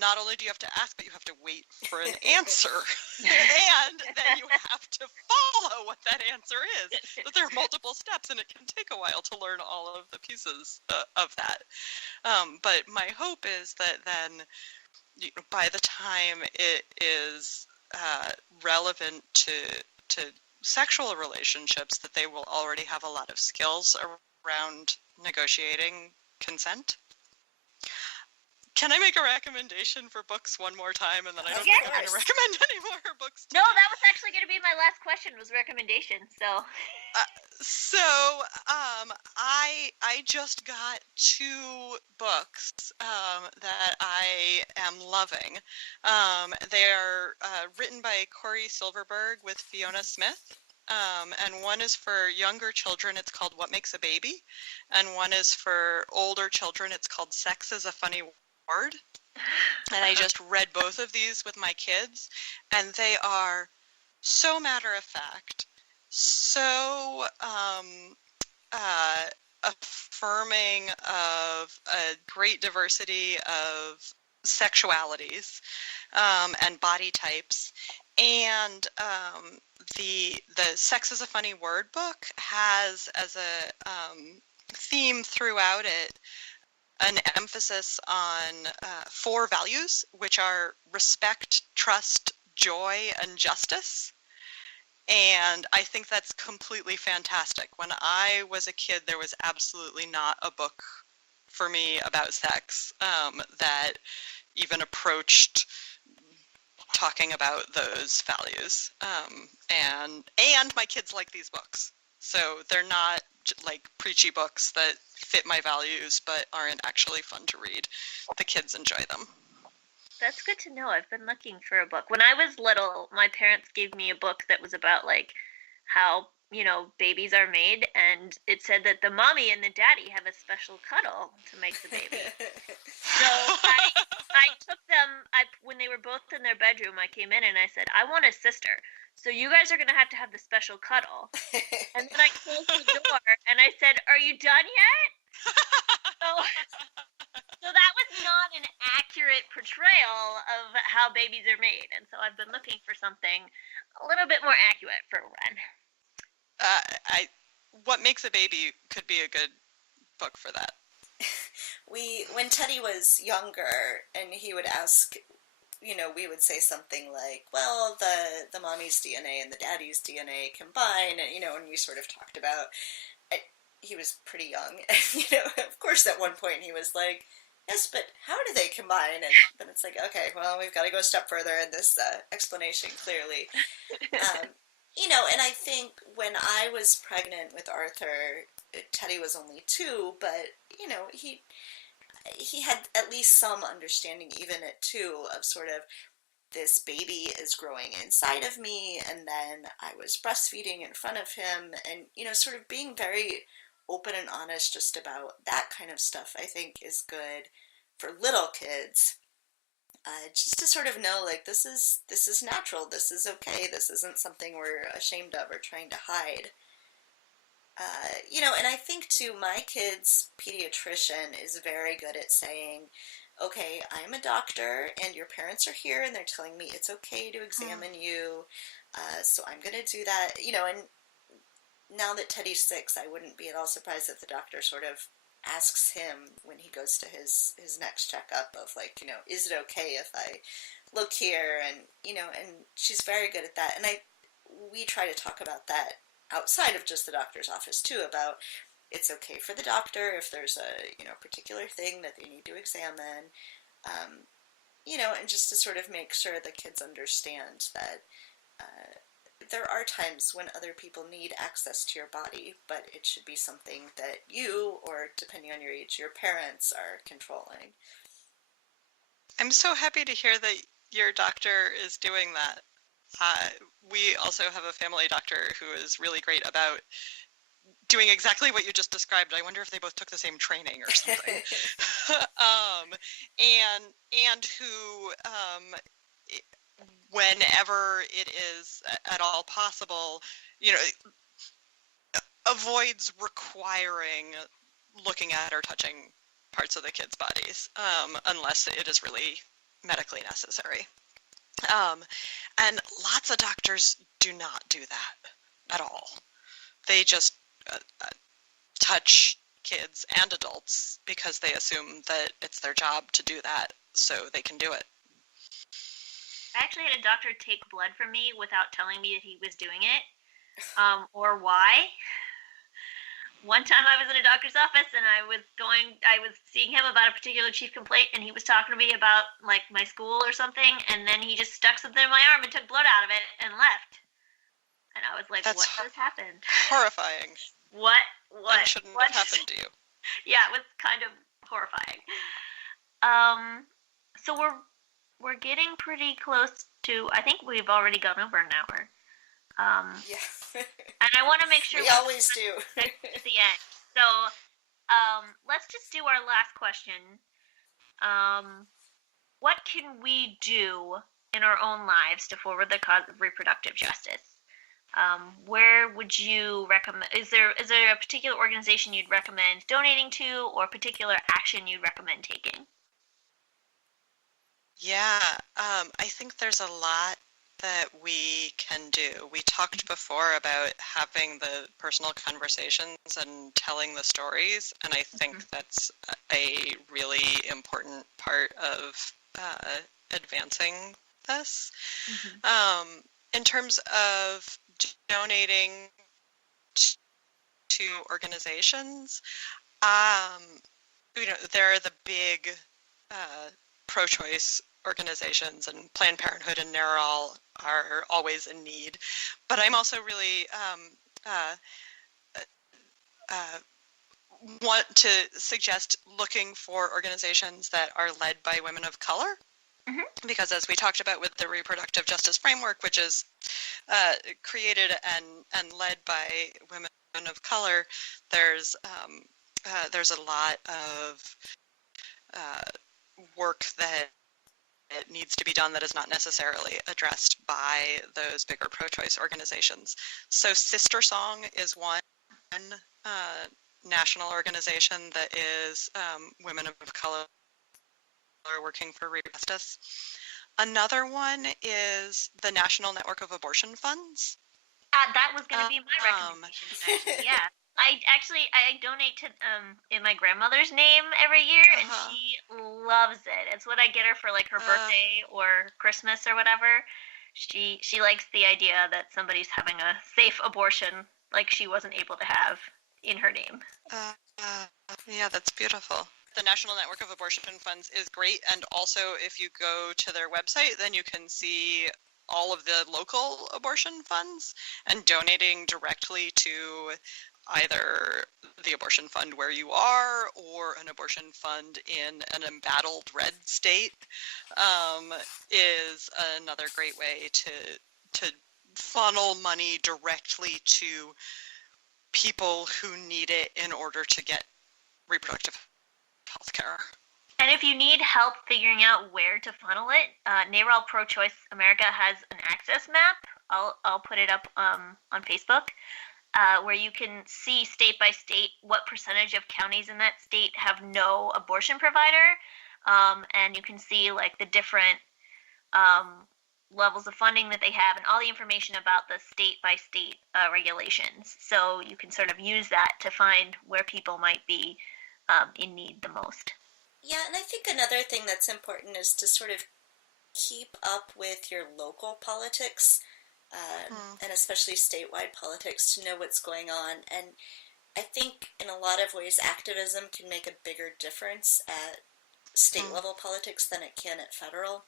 not only do you have to ask, but you have to wait for an answer. And then you have to follow what that answer is. But there are multiple steps, and it can take a while to learn all of the pieces of that. But my hope is that then, by the time it is relevant to sexual relationships, that they will already have a lot of skills around negotiating consent. Can I make a recommendation for books one more time, and then I don't think I'm going to recommend any more books today? No, that was actually going to be my last question, was recommendation. I just got 2 books that I am loving. They're written by Corey Silverberg with Fiona Smith. And one is for younger children. It's called What Makes a Baby. And one is for older children. It's called Sex is a Funny Word. And I just read both of these with my kids, and they are so matter-of-fact, so affirming of a great diversity of sexualities and body types. And the Sex is a Funny Word book has as a theme throughout it an emphasis on 4 values, which are respect, trust, joy, and justice. And I think that's completely fantastic. When I was a kid, there was absolutely not a book for me about sex that even approached talking about those values. And my kids like these books. So they're not like preachy books that fit my values but aren't actually fun to read. The kids enjoy them. That's good to know. I've been looking for a book. When I was little, my parents gave me a book that was about like how, babies are made, and it said that the mommy and the daddy have a special cuddle to make the baby. So I took them, when they were both in their bedroom, I came in and I said, I want a sister. So you guys are going to have the special cuddle. And then I closed the door and I said, are you done yet? So that was not an accurate portrayal of how babies are made. And so I've been looking for something a little bit more accurate for Ren. What Makes a Baby could be a good book for that. When Teddy was younger and he would ask, we would say something like, well, the mommy's DNA and the daddy's DNA combine, and we sort of talked about, he was pretty young, and, of course at one point he was like, yes, but how do they combine? And then it's like, okay, well, we've got to go a step further in this explanation, clearly. And I think when I was pregnant with Arthur, Teddy was only 2, but, he had at least some understanding, even at 2, of sort of this baby is growing inside of me, and then I was breastfeeding in front of him, and, sort of being very open and honest just about that kind of stuff, I think is good for little kids. Just to sort of know, like, this is natural, this is okay, this isn't something we're ashamed of or trying to hide. And I think, too, my kid's pediatrician is very good at saying, okay, I'm a doctor, and your parents are here, and they're telling me it's okay to examine you, so I'm going to do that, and now that Teddy's 6, I wouldn't be at all surprised if the doctor sort of asks him when he goes to his next checkup of, like, is it okay if I look here, and, and she's very good at that, and we try to talk about that outside of just the doctor's office, too, about it's okay for the doctor if there's a, particular thing that they need to examine, and just to sort of make sure the kids understand that there are times when other people need access to your body, but it should be something that you, or depending on your age, your parents are controlling. I'm so happy to hear that your doctor is doing that. We also have a family doctor who is really great about doing exactly what you just described. I wonder if they both took the same training or something. And who, whenever it is at all possible, avoids requiring looking at or touching parts of the kids' bodies, unless it is really medically necessary. And lots of doctors do not do that at all. They just touch kids and adults because they assume that it's their job to do that, so they can do it. I actually had a doctor take blood from me without telling me that he was doing it, or why. One time I was in a doctor's office and I was seeing him about a particular chief complaint, and he was talking to me about like my school or something, and then he just stuck something in my arm and took blood out of it and left. And I was like, That's what has happened? Horrifying. What That shouldn't have happened to you. Yeah, it was kind of horrifying. So we're getting pretty close to, I think we've already gone over an hour. Yeah. And I want to make sure we always do. At the end. So let's just do our last question. What can we do in our own lives to forward the cause of reproductive justice? Where would you recommend? Is there a particular organization you'd recommend donating to, or a particular action you'd recommend taking? Yeah, I think there's a lot that we can do. We talked before about having the personal conversations and telling the stories, and I think that's a really important part of advancing this. In terms of donating to organizations, there are the big pro-choice organizations, and Planned Parenthood and NARAL are always in need. But I'm also really want to suggest looking for organizations that are led by women of color. Because as we talked about with the Reproductive Justice Framework, which is created and led by women of color, there's a lot of work that it needs to be done that is not necessarily addressed by those bigger pro-choice organizations. So Sister Song is one national organization that is women of color working for reproductive justice. Another one is the National Network of Abortion Funds. That was going to be my recommendation, actually. Yeah. I donate to in my grandmother's name every year, and she loves it. It's what I get her for like her birthday or Christmas or whatever. She likes the idea that somebody's having a safe abortion like she wasn't able to have in her name. Yeah, that's beautiful. The National Network of Abortion Funds is great, and also if you go to their website, then you can see all of the local abortion funds, and donating directly to either the abortion fund where you are or an abortion fund in an embattled red state is another great way to funnel money directly to people who need it in order to get reproductive health care. And if you need help figuring out where to funnel it, NARAL Pro-Choice America has an access map. I'll put it up on Facebook, where you can see state by state what percentage of counties in that state have no abortion provider, and you can see like the different levels of funding that they have and all the information about the state by state regulations. So you can sort of use that to find where people might be in need the most. Yeah, and I think another thing that's important is to sort of keep up with your local politics, and especially statewide politics, to know what's going on. And I think in a lot of ways activism can make a bigger difference at state level politics than it can at federal.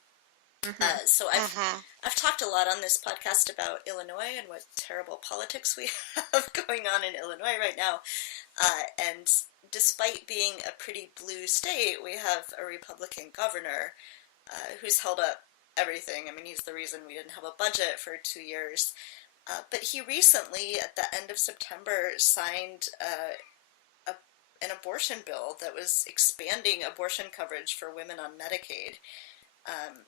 So I've talked a lot on this podcast about Illinois and what terrible politics we have going on in Illinois right now. And despite being a pretty blue state, we have a Republican governor who's held up everything. I mean, he's the reason we didn't have a budget for 2 years. But he recently, at the end of September, signed an abortion bill that was expanding abortion coverage for women on Medicaid. And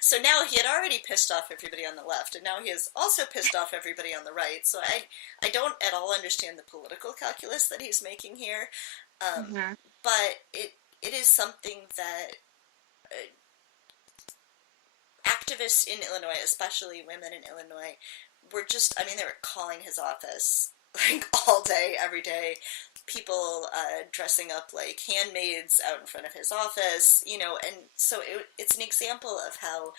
so now he had already pissed off everybody on the left, and now he has also pissed off everybody on the right. So I don't at all understand the political calculus that he's making here, but it is something that activists in Illinois, especially women in Illinois, were just, I mean, they were calling his office like all day, every day. People dressing up like handmaids out in front of his office, you know, and so it's an example of how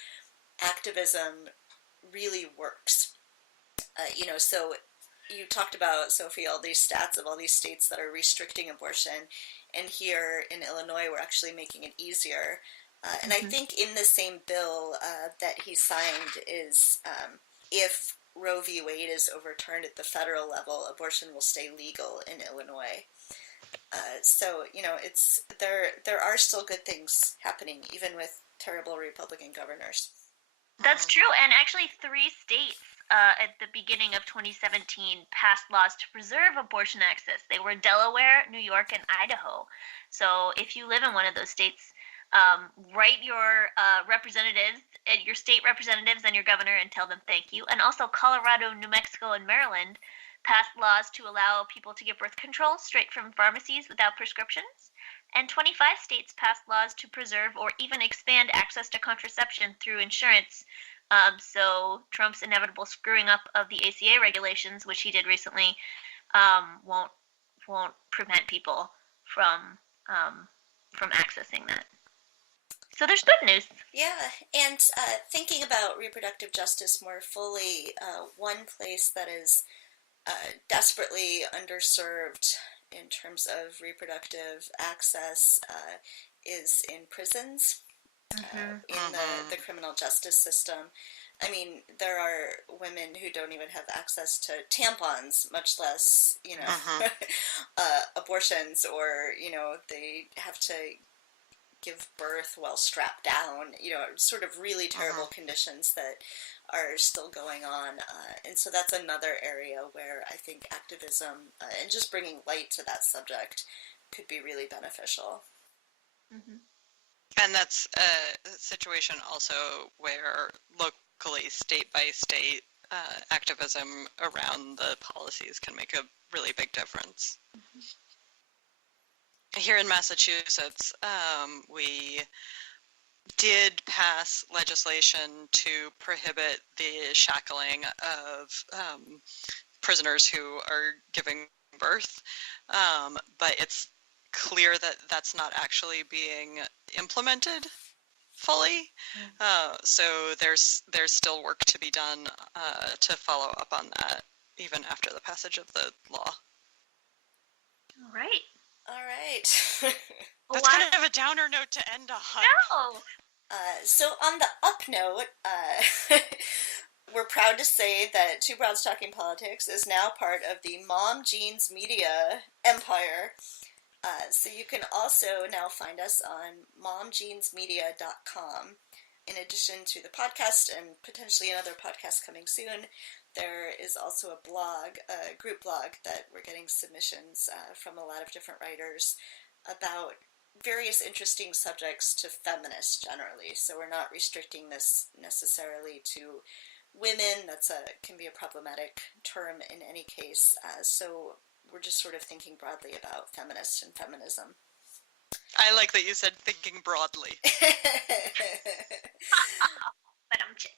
activism really works. You know, so you talked about, Sophie, all these stats of all these states that are restricting abortion, and here in Illinois, we're actually making it easier. And I think in the same bill that he signed is if Roe v. Wade is overturned at the federal level, abortion will stay legal in Illinois. So, you know, it's there are still good things happening, even with terrible Republican governors. That's true. And actually, 3 states at the beginning of 2017 passed laws to preserve abortion access. They were Delaware, New York, and Idaho. So if you live in one of those states, write your representatives, your state representatives and your governor and tell them thank you. And also Colorado, New Mexico, and Maryland passed laws to allow people to get birth control straight from pharmacies without prescriptions. And 25 states passed laws to preserve or even expand access to contraception through insurance. So Trump's inevitable screwing up of the ACA regulations, which he did recently, won't prevent people from accessing that. So there's good news. Yeah, and thinking about reproductive justice more fully, one place that is desperately underserved in terms of reproductive access is in prisons, in the criminal justice system. I mean, there are women who don't even have access to tampons, much less, you know, abortions, or, you know, they have to give birth while strapped down, you know, sort of really terrible conditions that are still going on. And so that's another area where I think activism and just bringing light to that subject could be really beneficial. And that's a situation also where locally, state by state, activism around the policies can make a really big difference. Here in Massachusetts, we did pass legislation to prohibit the shackling of prisoners who are giving birth, but it's clear that that's not actually being implemented fully. So there's still work to be done to follow up on that, even after the passage of the law. All right. All right. That's kind of a downer note to end on. No. So on the up note, we're proud to say that Two Broads Talking Politics is now part of the Mom Jeans Media empire. So you can also now find us on momjeansmedia.com. In addition to the podcast and potentially another podcast coming soon, there is also a blog, a group blog, that we're getting submissions from a lot of different writers about various interesting subjects to feminists generally. So we're not restricting this necessarily to women. Can be a problematic term in any case. So we're just sort of thinking broadly about feminists and feminism. I like that you said thinking broadly. But I'm chick.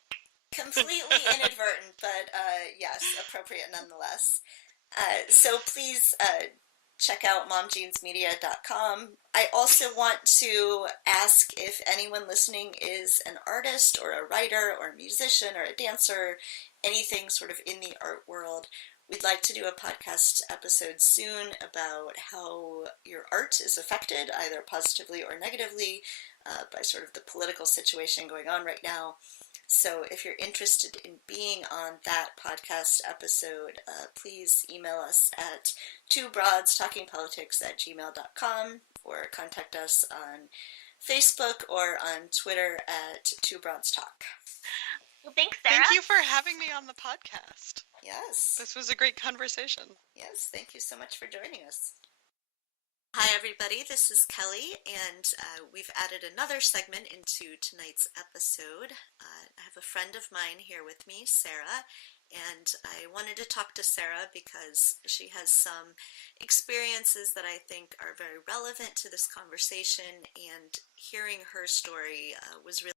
Completely inadvertent, but yes, appropriate nonetheless. So please check out momjeansmedia.com. I also want to ask if anyone listening is an artist or a writer or a musician or a dancer, anything sort of in the art world. We'd like to do a podcast episode soon about how your art is affected, either positively or negatively, by sort of the political situation going on right now. So if you're interested in being on that podcast episode, please email us at twobroadstalkingpolitics@gmail.com or contact us on Facebook or on Twitter at twobroadstalk. Well, thanks, Sarah. Thank you for having me on the podcast. Yes. This was a great conversation. Yes, thank you so much for joining us. Hi, everybody. This is Kelly, and we've added another segment into tonight's episode. I have a friend of mine here with me, Sarah, and I wanted to talk to Sarah because she has some experiences that I think are very relevant to this conversation, and hearing her story was really